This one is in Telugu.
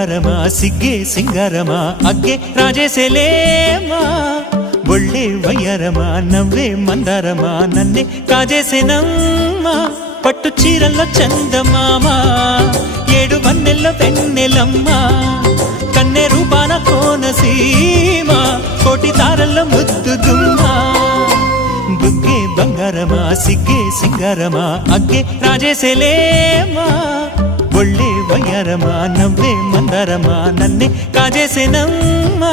బంగారమా సిగ్గే సింగారమా అగ్గే రాజేసేలేమా ఒళ్ళే వయ్యారమా నవ్వే మందారమా నన్నే కాజేసేనమ్మా పట్టు చీరల్లో చందమామా ఏడు వన్నెల్లో వెన్నెలమ్మా కన్నె రూపాన కోనసీమ కోటి తారల్లో ముద్దుదుమ్మా బుగ్గే బంగారమా సిగ్గే సింగారమా అగ్గే రాజేసేలేమా ఒళ్ళే వయ్యారమా నవ్వే మందారమా నన్నే కాజేసేనమ్మా